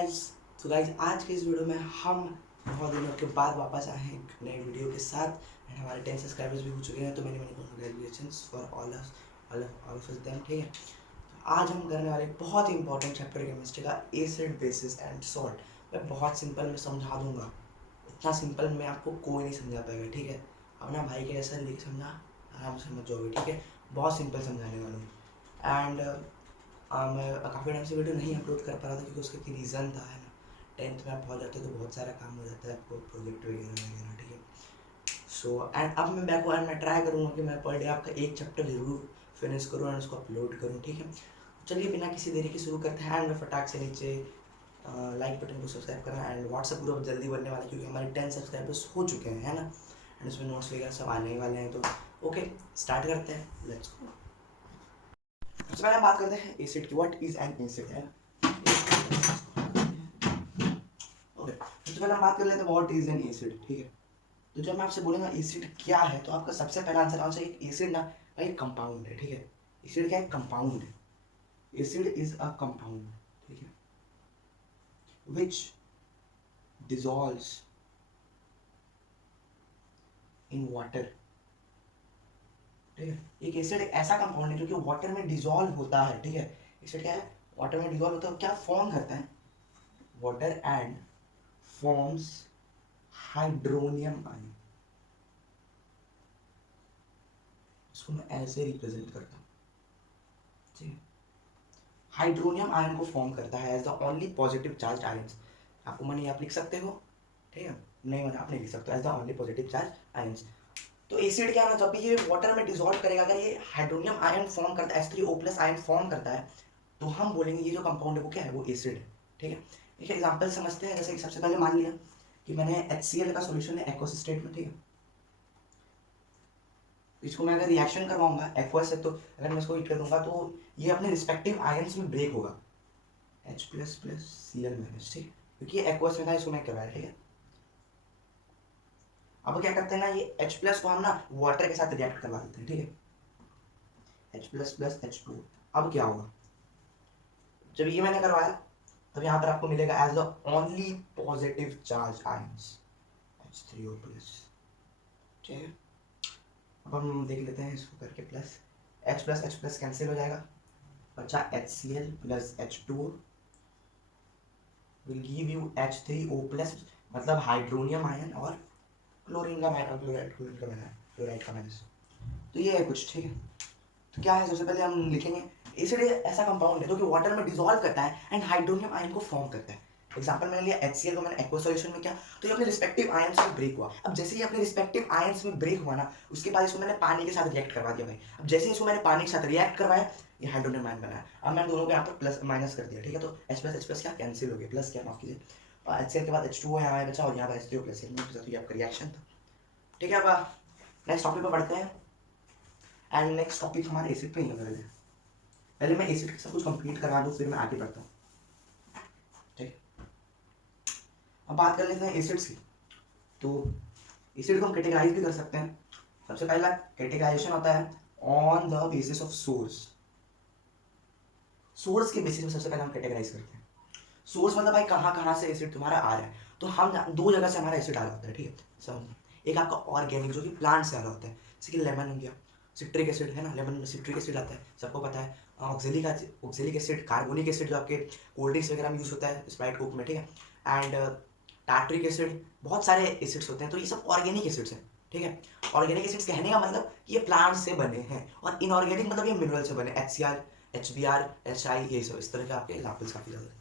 Guys. तो guys आज के इस वीडियो में हम बहुत दिनों के बाद वापस आए हैं एक नए वीडियो के साथ एंड हमारे 10 सब्सक्राइबर्स भी हो चुके हैं। तो मैंने congratulations for all of them. ठीक है, तो आज हम करने वाले बहुत ही इंपॉर्टेंट चैप्टर केमिस्ट्री का एसिड बेसिस एंड सॉल्ट। मैं बहुत सिंपल में समझा दूंगा, इतना सिंपल में आपको कोई नहीं समझा पाएगा। ठीक है, अपना भाई के जैसा लेके समझा, आराम से समझ जाओगे। ठीक है, बहुत सिंपल समझाने वाला हूँ। एंड मैं काफ़ी टाइम से वीडियो नहीं अपलोड कर पा रहा था क्योंकि उसका एक रीज़न था, है ना। 10th में आप पहुँच जाते हो तो बहुत सारा काम हो जाता है आपको, प्रोजेक्ट वगैरह वगैरह। ठीक है, सो एंड अब मैं बैक एंड मैं ट्राई करूँगा कि मैं पर डे आपका एक चैप्टर जरूर फिनिश करूँ एंड उसको अपलोड करूँ। ठीक है, चलिए बिना किसी देरी के शुरू करते हैं। एंड फटाक से नीचे लाइक बटन को सब्सक्राइब करना एंड व्हाट्सअप ग्रुप जल्दी बनने वाला है क्योंकि हमारे 10 सब्सक्राइबर्स हो चुके हैं, है ना। एंड उसमें नोट्स वगैरह सब आने ही वाले हैं। तो ओके, स्टार्ट करते हैं, लेट्स गो। सबसे पहले हम बात करते हैं एसिड की। व्हाट इज एन एसिड, है ना। ओके, सबसे पहले हम बात कर लेते हैं व्हाट इज एन एसिड। ठीक है, तो जब मैं आपसे बोलूंगा एसिड क्या है तो आपका सबसे पहला आंसर आना चाहिए एसिड ना एक कंपाउंड है। ठीक है, एसिड क्या है? कंपाउंड है। एसिड इज अ कंपाउंड, ठीक है, विच dissolves इन वाटर। ठीक है, एक एसिड एक ऐसा कंपाउंड है जो कि वाटर में डिसॉल्व होता है। ठीक है, एसिड क्या है? वाटर में डिसॉल्व होता है। क्या फॉर्म करता है? Water and forms hydronium ion. इसको मैं ऐसे रिप्रेजेंट करता हूँ, ठीक है। हाइड्रोनियम आयन को फॉर्म करता है as the only positive charge ions. आपको मनी आप लिख सकते हो, ठीक है, नहीं मनी आप नहीं लिख सकते, as the only positive charge ions. तो एसिड क्या है ना, जब भी ये वाटर में डिसॉल्व करेगा, अगर ये हाइड्रोनियम आयन फॉर्म करता है, H3O+ आयन फॉर्म करता है, तो हम बोलेंगे ये जो कंपाउंड है वो क्या है? वो एसिड है। ठीक है, एक एग्जांपल समझते हैं। जैसे कि सबसे पहले मान लिया कि मैंने HCl का सॉल्यूशन है एक्वस स्टेट में। ठीक है, इसको मैं अगर रिएक्शन करवाऊंगा एक्वस से, तो अगर मैं इसको हीट कर दूंगा तो ये अपने रिस्पेक्टिव आयंस में ब्रेक होगा, H++Cl-। ठीक है, क्योंकि ये एक्वस में था, इसको मैं करवाया। ठीक है, अब क्या करते हैं ना, ये H+ को हम ना वाटर के साथ रिएक्ट करवा देते हैं। ठीक है, H++H2। अब क्या होगा? जब ये मैंने करवाया तब यहाँ पर आपको मिलेगा as the only positive charge ions H3O+। ठीक है, अब हम देख लेते हैं इसको करके। प्लस H+H+ कैंसिल हो जाएगा, बचा HCl+H2O will give you H3O+, मतलब हाइड्रोनियम आयन और क्लोरीन का माइनस, क्लोराइड का माइनस। तो ये है कुछ। ठीक है, तो क्या है, सबसे पहले हम लिखेंगे एसिड ऐसा कंपाउंड है जो कि वाटर में डिसॉल्व करता है एंड हाइड्रोनियम आयन को फॉर्म करता है। एग्जांपल मैंने लिया HCl को, मैंने एक्वस सॉल्यूशन में किया तो ये अपने रिस्पेक्टिव आयंस में ब्रेक हुआ। अब जैसे ही अपने रिस्पेक्टिव आयंस में ब्रेक हुआ ना, उसके बाद इसको मैंने पानी के साथ रिएक्ट करवा दिया भाई। अब जैसे ही इसको मैंने पानी के साथ रिएक्ट करवाया, ये हाइड्रोनियम आयन बनाया। अब मैंने दोनों को यहाँ पर प्लस माइनस कर दिया। ठीक है, तो H+H+ क्या कैंसिल हो गया, प्लस क्या, माफ कीजिए, और HCl के बाद H2O यहाँ बचा और यहाँ पर H3O+। ये आपका रिएक्शन था। ठीक है, अब नेक्स्ट टॉपिक पर बढ़ते हैं। एंड नेक्स्ट टॉपिक हमारे एसिड पे ही लगा है। पहले मैं एसिड सब कुछ कंप्लीट करवा दूँ फिर मैं आगे बढ़ता हूँ। ठीक, अब बात कर लेते हैं एसिड्स की। तो एसिड को हम कैटेगराइज भी कर सकते हैं। सबसे पहला कैटेगराइजेशन होता है on the basis of source. Source के बेसिस में सबसे पहले हम कैटेगराइज करते हैं। सोर्स मतलब भाई कहाँ कहाँ से एसिड तुम्हारा आ रहा है। तो हम दो जगह से हमारा एसिड आ रहा होता है। ठीक है, सब एक आपका ऑर्गेनिक जो कि प्लांट से आ रहा होता है, जैसे कि लेमन हो गया, सिट्रिक एसिड है ना, लेमन में सिट्रिक एसिड आता है, सबको पता है। ऑक्जेलिक एसिड, कार्बोनिक एसिड जो आपके कोल्ड ड्रिंक्स वगैरह में यूज होता है, स्प्राइट कोक में। ठीक है, एंड टार्ट्रिक एसिड, बहुत सारे एसिड्स होते हैं। तो ये सब ऑर्गेनिक एसिड्स हैं। ठीक है, ऑर्गेनिक एसिड्स कहने का मतलब ये प्लांट से बने हैं, और इनऑर्गेनिक मतलब ये मिनरल से बने, HCl, HBr, HI, ये सब इस तरह के आपके एग्जाम्पल्स काफ़ी ज़्यादा हैं।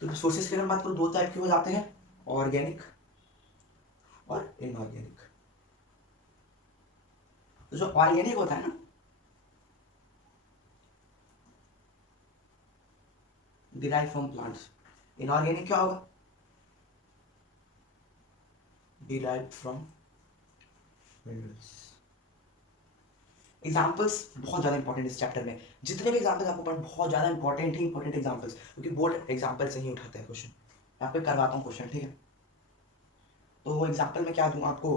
तो सोर्सेस की अगर बात करूँ, दो टाइप के हो जाते हैं, ऑर्गेनिक और इनऑर्गेनिक। तो जो ऑर्गेनिक होता है ना, डिराइव फ्रॉम प्लांट्स। इनऑर्गेनिक क्या होगा? Derive from minerals. एग्जाम्पल्स बहुत ज़्यादा इंपॉर्टेंट इस चैप्टर में। जितने भी एग्जाम्पल्स आपको पढ़, बहुत ज़्यादा इंपॉर्टेंट ही इंपॉर्टेंट एग्जाम्पल्स, क्योंकि बोर्ड एग्जाम्पल से ही उठाते हैं क्वेश्चन। यहाँ पे करवाता हूँ क्वेश्चन। ठीक है, तो एग्जाम्पल में क्या दूँ आपको?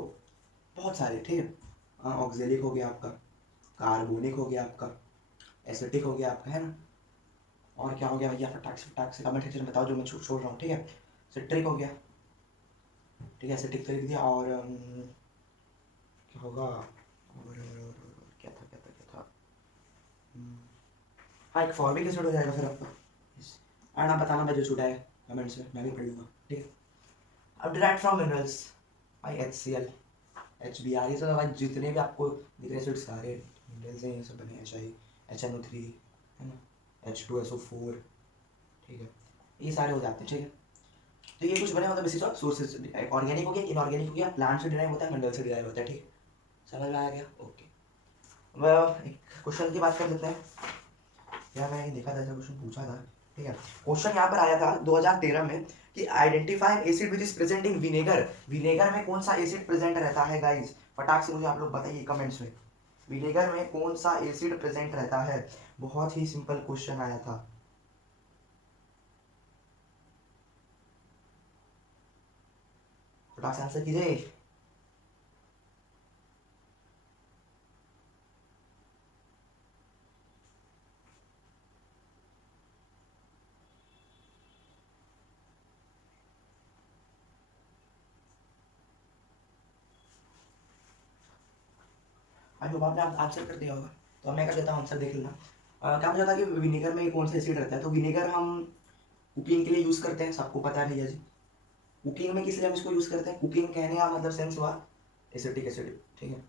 बहुत सारे। ठीक है, ऑक्जेलिक हो गया आपका, कार्बोनिक हो गया आपका, एसिटिक हो गया आपका, है ना, और क्या हो गया भैया, फटाक से कमेंट सेक्शन में बताओ जो मैं छोड़ रहा हूँ, ठीक है। सिट्रिक हो गया, ठीक है, सिट्रिक तो लिख दिया। और क्या होगा, और क्या था हम्म, हाँ एक फॉर्मिक एसिड हो जाएगा फिर आपका। एंड आप बताना भाई जो छूटा है कमेंट्स में, मैं भी पढ़ लूँगा, ठीक है। अब डिराइव फ्रॉम मिनरल्स, भाई HCl, HBr, ये सब भाई जितने भी आपको दिख रहे एसिड सारे मिनरल्स हैं, ये सब बने HI, HNO3, है ना, H2SO4, ठीक है, ये सारे हो जाते हैं, ठीक है। तो ये कुछ बने मतलब बेसिस ऑफ सोर्सेज, ऑर्गेनिक हो गया, इनऑर्गेनिक हो गया, प्लांट से डिराइव होता है, मिनरल से डिराइव होता है, ठीक है, समझ में आ गया, ओके। अब एक क्वेश्चन की बात कर लेते हैं, यार मैंने देखा था, ऐसा क्वेश्चन पूछा था, ठीक है। क्वेश्चन यहाँ पर आया था 2013 में कि identify acid which is present in vinegar, vinegar में कौन सा एसिड प्रेजेंट रहता है गाइस, फटाक से मुझे आप लोग बताइए कमेंट्स में, विनेगर में कौन सा एसिड प्रेजेंट रहता है। बहुत ही सिंपल क्वेश्चन आया था, फटाक से आंसर कीजिए। आई होप आपने आंसर कर दिया होगा, तो मैं कर देता हूँ आंसर, देख लेना। क्या मुझे था कि विनेगर में कौन सा एसिड रहता है, तो विनेगर हम कुकिंग के लिए यूज़ करते हैं, सबको पता है भैया जी। कुकिंग में किस लिए हम इसको यूज़ करते हैं, कुकिंग कहने का मतलब सेंस हुआ एसिटिक एसिड, ठीक है,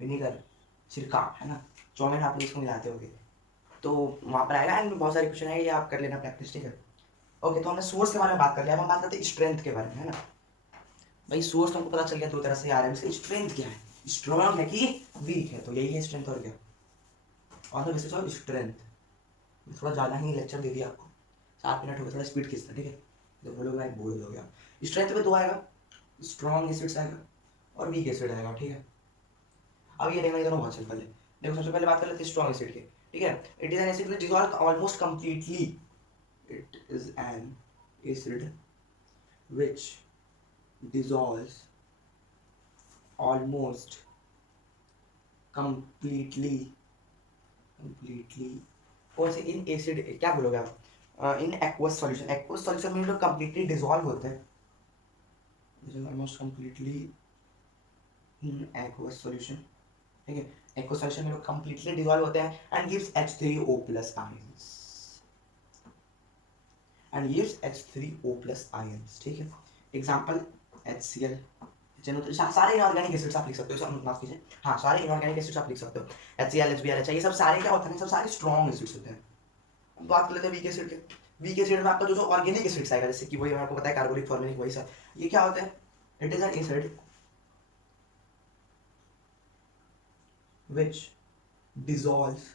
विनेगर छिड़काव, है ना, चाउमीन आप लोग इसको मिलाते होगे, तो वहाँ पर आएगा। एंड बहुत सारे क्वेश्चन आएंगे, ये आप कर लेना प्रैक्टिस, ठीक है। ओके, तो हमने सोर्स के बारे में बात कर लिया, अब हम बात करते हैं स्ट्रेंथ के बारे में, है ना। भाई सोर्स हमको पता चल गया दो तरह से आ रहा है, इसकी स्ट्रेंथ क्या है, स्ट्रॉन्ग है कि वीक है, तो यही है स्ट्रेंथ, और क्या, और तो वैसे स्ट्रेंथ। थोड़ा ज़्यादा ही लेक्चर दे दिया आपको, 7 मिनट हो गए, थोड़ा स्पीड खींचता, ठीक है, तो बोलोगे भाई बोल हो गया। स्ट्रेंथ में दो आएगा, स्ट्रॉन्ग एसिड्स आएगा और वीक एसिड आएगा, ठीक है। अब ये देखना, ये दोनों बहुत सिंपल है। देखो सबसे पहले बात कर लेते हैं स्ट्रॉन्ग एसिड की, ठीक है। It is an acid which dissolve almost completely, it is an acid which dissolves almost completely, कौन से इन एसिड, क्या बोलोगे आप, in aqueous solution, aqueous solution में जो कंप्लीटली डिसॉल्व होते हैं, almost completely in aqueous solution, ठीक है, एक्वस सॉल्यूशन में लोग कंप्लीटली डिसॉल्व होते हैं and gives H3O+ ions, and gives H3O+ ions, ठीक है। एग्जांपल HCl, सारे इनऑर्गेनिक एसिड्स आप लिख सकते हो, माफ कीजिए, हाँ सारे इनऑर्गेनिक एसिड्स आप लिख सकते हो, HCl, HBr, HI, ये सब सारे क्या होते हैं, सब सारे स्ट्रॉन्ग एसिड्स होते हैं। अब बात कर लेते हैं वीक एसिड के। वीक एसिड में आपका जो ऑर्गेनिक एसिड्स आएगा, जैसे कि वही आपको पता है कार्बोनिक, फॉर्मिक, वही सब, ये क्या होता है, it is an acid which dissolves,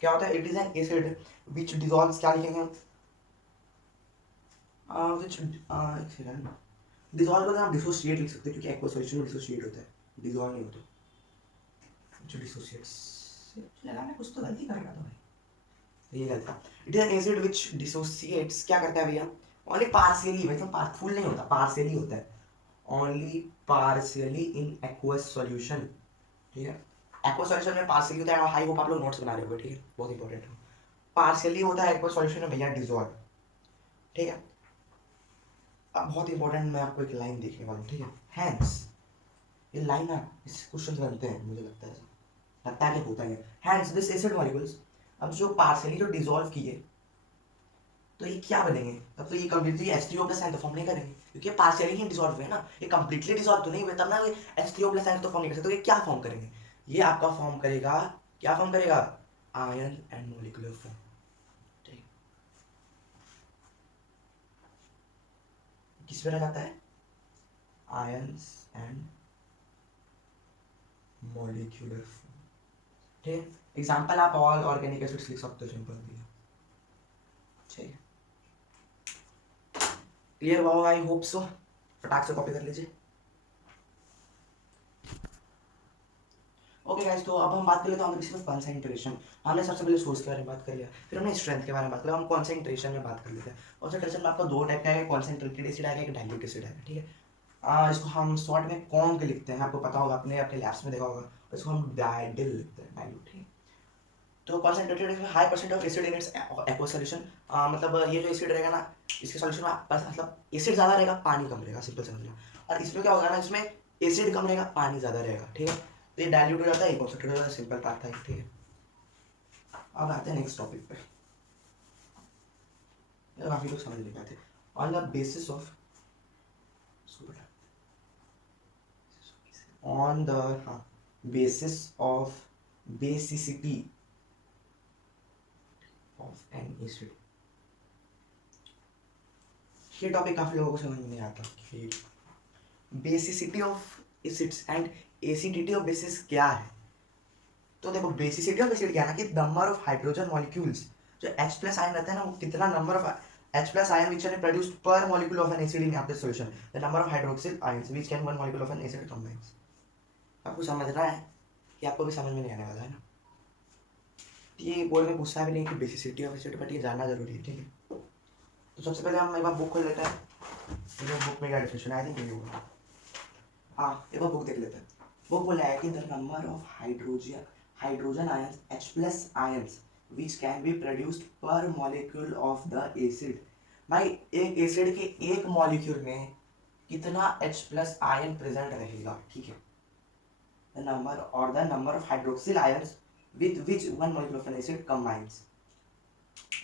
क्या होता है, it is an acid which dissolves, क्या लिखेंगे हम, व्हिच एक सेकंड, डिसॉल्व को आप डिसोसिएट लिख सकते हैं, क्योंकि एक्वा सॉल्यूशन में डिसोसिएट होता है, डिसॉल्व नहीं होता, जो डिसोसिएट्स, लगा मैं कुछ तो गलती कर रहा था भाई, तो ये गलत था। It is an acid which dissociates, क्या करता है भैया, ओनली पार्शियली, मतलब फुल नहीं होता, पार्शियली होता है, only partially in aqueous solution, ठीक है। एक्वस सॉल्यूशन में पार्शियली होता है, हाई होप आप लोग नोट्स बना रहे हो, ठीक है, बहुत इंपॉर्टेंट है, पार्शियली होता है एक्वस सॉल्यूशन में भैया डिसॉल्व, ठीक है। अब बहुत इंपॉर्टेंट, मैं आपको एक लाइन देखने वाला हूँ, ठीक है, हैंस, ये लाइन ना इस क्वेश्चन बनते हैं, मुझे लगता है ऐसा, लगता है कि होता है, हैंस दिस एसिड मॉलिक्यूल्स, अब जो पार्शियली जो डिसॉल्व किए, तो ये क्या बनेंगे, तब तो ये कंप्लीटली H3O+ आयन तो फॉर्म नहीं करेंगे, क्योंकि ये पार्शियली ही डिसॉल्व हुए ना, ये कंप्लीटली डिसॉल्व तो नहीं हुए, तब ना ये H3O+ आयन तो फॉर्म नहीं कर सकते, तो ये क्या फॉर्म करेंगे, ये आपका फॉर्म करेगा, क्या फॉर्म करेगा, आयन एंड मॉलिक्यूलर फॉर्म, ठीक, किस पे रह जाता है, आयंस एंड मॉलिक्यूलर फॉर्म, ठीक। एग्जांपल आप ऑल ऑर्गेनिक एसिड्स लिख सकते हो, सिंपल भी है, ठीक है, क्लियर हुआ होगा, आई होप सो, फटाक से कॉपी कर लीजिए। ओके गाइस, तो अब हम बात कर लेते हैं सिर्फ कंसंट्रेशन, हमने सबसे पहले सोर्स के बारे में बात कर लिया, फिर हमने स्ट्रेंथ के बारे में बात कर लिया, हम कंसंट्रेशन में बात कर लेते हैं। कंसंट्रेशन में आपको दो टाइप का है, कॉन्सेंट्रेटेड एसिड आएगा, एक डाइल्यूट एसिड आएगा, ठीक है। इसको हम शॉर्ट में कॉन्क लिखते हैं, आपको पता होगा, आपने अपने लैब्स में देखा होगा, इसको हम डाइडिल लिखते हैं, डाइल्यूट, ठीक है। तो कॉन्सेंट्रेटेड इसमें high percent of acid in its aqua solution, मतलब ये जो एसिड रहेगा ना इसके सॉल्यूशन में मतलब एसिड ज़्यादा रहेगा पानी कम रहेगा, सिंपल समझना। और इसमें क्या होगा ना, इसमें एसिड कम रहेगा पानी ज़्यादा रहेगा, ठीक है। तो ये डाइल्यूट हो जाता है, ये कॉन्सेंट्रेट हो जाता है, सिंपल बात है, ठीक है। अब आते हैं नेक्स्ट टॉपिक पे, काफ़ी लोग समझ नहीं पाते। On the basis of on the basis of basicity of an acid, ये टॉपिक काफी लोगों को समझ में नहीं आता कि basicity of acids and acidity of basis क्या है। तो देखो बेसिसिटी ऑफ एसिड क्या है ना कि नंबर ऑफ हाइड्रोजन मॉलिक्यूल्स, जो H प्लस आयन रहता है ना, वो कितना number of H plus ion which are produced per molecule of an acid in aqueous solution, the number of hydroxyl ions which can one molecule of an acid combines। आपको समझ रहा है कि आपको भी समझ में नहीं आने वाला है ना, ये बोर्ड में पूछता भी नहीं कि बेसिसिटी ऑफ एसिड, बट ये जानना जरूरी है, ठीक है। तो सबसे पहले हम एक बार बुक खोल लेते हैं, बुक में क्या डिफिनेशन है, आई थिंक ये होगा, हाँ एक बार बुक देख लेते हैं। बुक बोला है कि the number of hydrogen ions H plus ions which can be produced per molecule of the acid। भाई एक एसिड के एक मॉलिक्यूल में कितना H plus आयन प्रेजेंट रहेगा, ठीक है। the number of hydroxyl ions with which one molecule of an acid combines।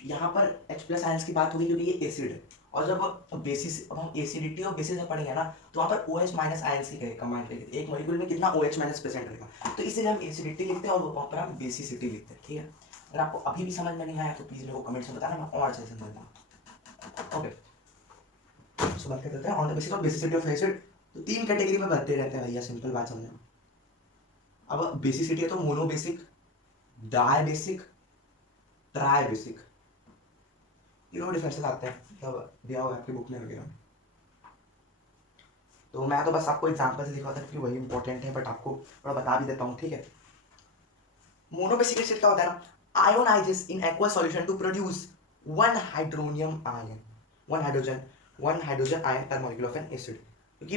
यहाँ पर H plus ions की बात होगी क्योंकि ये एसिड है, और जब बेसिस, अब हम एसिडिटी और बेसिस में पढ़ेंगे ना, तो वहाँ पर OH माइनस आयंस की कंबाइन करेंगे, एक मॉलिक्यूल में कितना OH माइनस प्रेजेंट रहेगा, तो इसीलिए हम एसिडिटी लिखते हैं और वहाँ पर हम बेसिसिटी लिखते हैं, ठीक है। अगर आपको अभी भी समझ में नहीं आया तो प्लीज मेरे को कमेंट्स में बताना, मैं और अच्छे से समझ दूँगा। ओके, सो बात करते हैं on the basis of basicity of acid. तो तीन कैटेगरी में बनते रहते हैं भैया, सिंपल बात समझना। अब बेसिसिटी है तो mono basic, di basic, tri basic, ये दो डिफरेंसेस आते हैं, मतलब दिया हुआ है आपकी बुक में वगैरह। तो मैं तो बस आपको एग्जांपल से दिखाता क्योंकि वही इंपॉर्टेंट है, बट आपको थोड़ा बता भी देता हूँ, ठीक है। मोनो बेसिक एसिड क्या होता है ना, ionises in aqua solution to produce one hydronium ion, one hydrogen ion per molecule of an acid, क्योंकि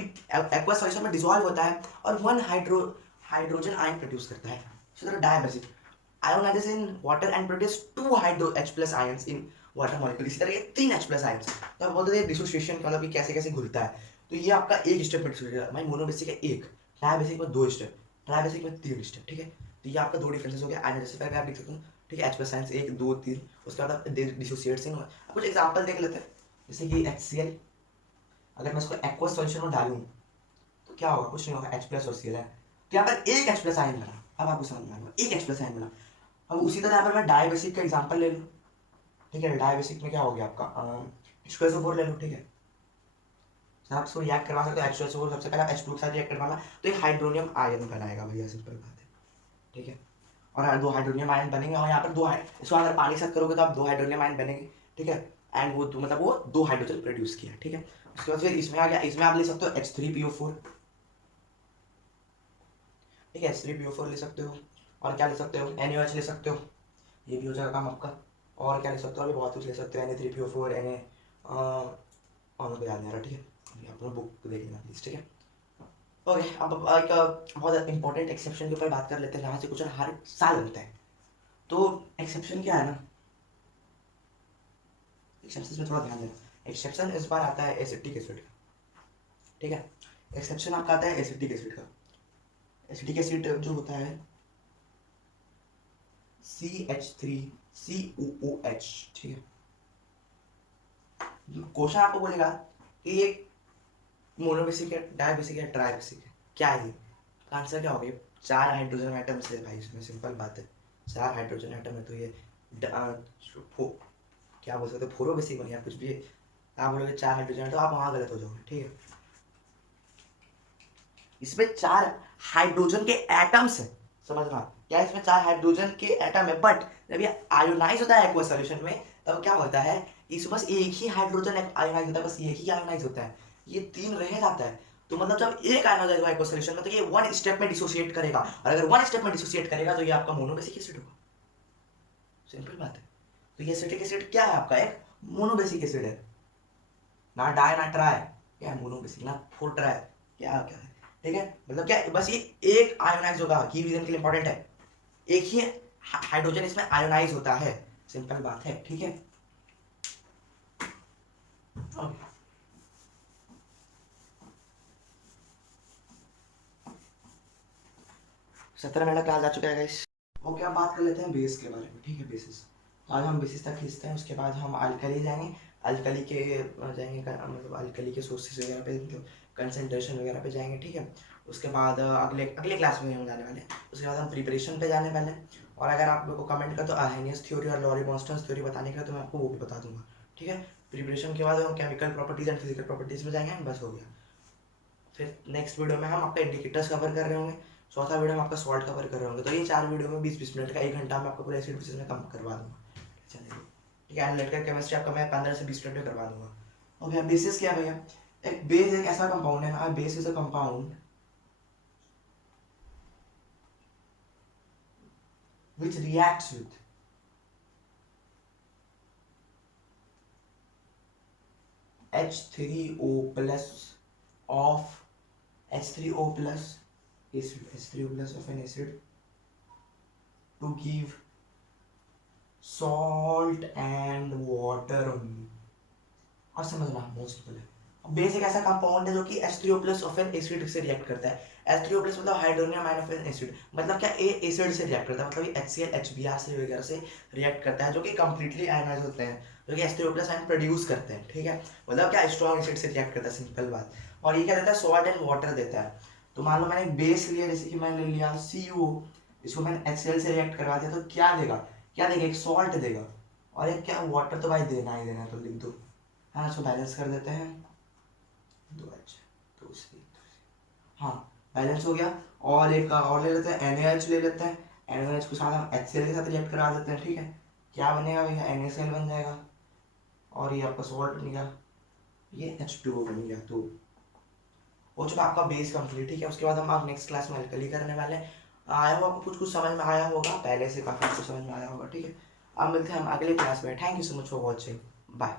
एक्वा सॉल्यूशन में डिसॉल्व होता है और वन हाइड्रोजन आयन प्रोड्यूस करता है। So that dibasic ionises in water and produce two hydro H plus ions in water molecule. इसी तरह ये तीन H plus आयंस, तो आप बोलते हैं डिसोसिएशन का मतलब कि कैसे कैसे घुलता है। तो ये आपका एक स्टेप में डिसोसिएशन, भाई मोनो बेसिक है एक, डाई बेसिक में दो स्टेप, ट्राई बेसिक में तीन स्टेप, ठीक है। तो ये आपका दो डिफरेंसेस हो गया। आयोनाइजेशन का आप लिख सकते हो, ठीक है, H plus आयंस एक दो तीन, उसके बाद आप डिसोसिएट्स इन। कुछ एग्जांपल देख लेते हैं, जैसे कि HCl, अगर मैं इसको एक्वा सॉल्यूशन में डालूं तो क्या होगा, कुछ नहीं होगा, H plus और Cl है, तो यहाँ पर एक H plus आयन बना। अब आपको समझ में आएगा, एक H plus आयन बना। अब उसी तरह यहाँ पर मैं डाई बेसिक का एग्जांपल ले लूँ, ठीक है। डाई बेसिक में क्या हो गया आपका H2SO4 ले लो, ठीक है। आप इसको रिएक्ट करवा सकते हो H2SO4, सबसे पहले आप H2 के साथ रिएक्ट करवाना, तो एक हाइड्रोनियम आयन बनाएगा भैया, सिंपल बात है, ठीक है। और दो हाइड्रोनियम आयन बनेंगे, और यहाँ पर इसको अगर पानी के साथ करोगे तो आप दो हाइड्रोनियम आयन बनेंगे, ठीक है। एंड वो मतलब वो दो हाइड्रोजन प्रोड्यूस किया, ठीक है। उसके बाद फिर इसमें आ गया, इसमें आप ले सकते हो H3PO4, ठीक है, H3PO4 ले सकते हो, और क्या ले सकते हो, NaOH ले सकते हो, ये भी हो जाएगा काम आपका। और क्या ले सकते हो, अभी बहुत कुछ ले सकते हो, Na3PO4, और मुझे याद नहीं आ रहा, ठीक है, आप लोग बुक देख लेना प्लीज, ठीक है। ओके, अब एक बहुत इंपॉर्टेंट एक्सेप्शन के ऊपर बात कर लेते हैं, जहाँ से कुछ हर साल बनता है। तो एक्सेप्शन क्या है ना, एक्सेप्शन में थोड़ा ध्यान देना। एक्सेप्शन इस बार आता है एसिटिक एसिड का, ठीक है। एक्सेप्शन आपका आता है एसिटिक एसिड का। एसिटिक एसिड जो होता है CH3COOH, ठीक है। क्वेश्चन आपको बोलेगा कि ये मोनोबेसिक है, डायबेसिक है, ट्राइबेसिक है, क्या है ये, आंसर क्या होगा, चार हाइड्रोजन एटम्स है भाई इसमें, सिंपल बात है, चार हाइड्रोजन एटम है, तो ये क्या बोल सकते हो, फोरोबेसिक बन गया, कुछ भी आप बोलोगे चार हाइड्रोजन, तो आप वहाँ गलत हो जाओगे, ठीक है। इसमें चार हाइड्रोजन के एटम्स है, समझना क्या, इसमें चार हाइड्रोजन के एटम है, बट जब ये आयोनाइज होता है एक्वा सॉल्यूशन में, तब क्या होता है, इसमें बस एक ही हाइड्रोजन आयोनाइज होता है, बस एक ही आयोनाइज होता है, ये तीन रह जाता है। तो मतलब जब एक आयोनाइज होगा एक्वा सॉल्यूशन में, तो ये वन स्टेप में डिसोसिएट करेगा, और अगर वन स्टेप में डिसोसिएट करेगा तो ये आपका मोनोबेसिक एसिड होगा, सिंपल बात है। तो ये एसिटिक एसिड क्या है आपका, एक मोनोबेसिक एसिड है, ना डाई ना ट्राई, क्या है, मोनोबेसिक, ना फोर ट्राई, क्या क्या है, ठीक है। मतलब क्या, बस ये एक आयोनाइज होगा, की रीजन के लिए इंपॉर्टेंट है, एक ही हाइड्रोजन इसमें आयोनाइज होता है, सिंपल बात है, ठीक है। ओके 17 मिनट क्लास आ चुका है गाइस। ओके अब बात कर लेते हैं बेस के बारे में, ठीक है। बेसिस, आज हम बेसिस तक खींचते हैं, उसके बाद हम अल्कली जाएंगे, अल्कली के जाएंगे मतलब अल्कली के सोर्सेज वगैरह पे, मतलब कंसंट्रेशन वगैरह पे जाएंगे, ठीक है। उसके बाद अगले अगले क्लास में हम जाने वाले हैं, उसके बाद हम प्रिपरेशन पे जाने वाले हैं। और अगर आप लोग को कमेंट कर तो अर्हेनियस थ्योरी और लॉरी-बॉन्स्टन्स थ्योरी बताने का तो मैं आपको वो भी बता दूंगा, ठीक है। प्रिपरेशन के बाद हम chemical properties and physical properties में जाएंगे, बस हो गया। फिर नेक्स्ट वीडियो में हम आपका इंडिकेटर्स कवर कर रहे होंगे, चौथा वीडियो में आपका सॉल्ट कवर कर रहे होंगे। तो ये 4 वीडियो में 20-20 मिनट का 1 घंटा में आपका पूरा एसिड बेसिस में कम करवा दूंगा, चलिए ठीक है। एनालिटिकल केमिस्ट्री आपका मैं 15 से 20 मिनट में करवा दूंगा। ओके अब बेसिस क्या है भैया, एक बेस एक ऐसा कंपाउंड है ना, base is a compound which reacts with H3O plus of H3O plus acid, H3O plus of an acid to give salt and water only। और समझना मोस्ट सिंपल है। बेस एक ऐसा कंपाउंड है जो कि H3O plus of an acid से react करता है। H3O प्लस मतलब hydronium ion of an acid, मतलब क्या ए एसिड से रिएक्ट करता है, मतलब ये HCl HBr से वगैरह से रिएक्ट करता है, जो कि कंप्लीटली आयनाइज होते हैं, जो कि H3O प्लस आयन प्रोड्यूस करते हैं, ठीक है। मतलब क्या स्ट्रॉन्ग एसिड से रिएक्ट करता है, सिंपल बात। और ये क्या देता है, सॉल्ट एंड वाटर देता है। तो मान लो मैंने एक बेस लिया, जैसे कि मैंने ले लिया CO, इसको मैंने HCl से रिएक्ट करवा दिया, तो क्या देगा, क्या देगा, एक सॉल्ट देगा और एक क्या वाटर, तो भाई देना ही देना है, तो लिख दो। हाँ इसको बैलेंस कर देते हैं, 2H 2C, हाँ बैलेंस हो गया। और एक और ले लेते हैं, NaH ले लेते हैं, NaH को साथ हम HCl के साथ रिएक्ट करा देते हैं, ठीक है। क्या बनेगा भैया, NaCl बन जाएगा और ये आपका सॉल्ट बन गया, ये H2O बन गया। तो हो चुका आपका बेस कंप्लीट, ठीक है। उसके बाद हम आप नेक्स्ट क्लास में अल्कली करने वाले हैं। आया होगा कुछ कुछ समझ में आया होगा, पहले से काफ़ी कुछ समझ में आया होगा, ठीक है। अब मिलते हैं हम अगले क्लास में। Thank you so much for watching, bye.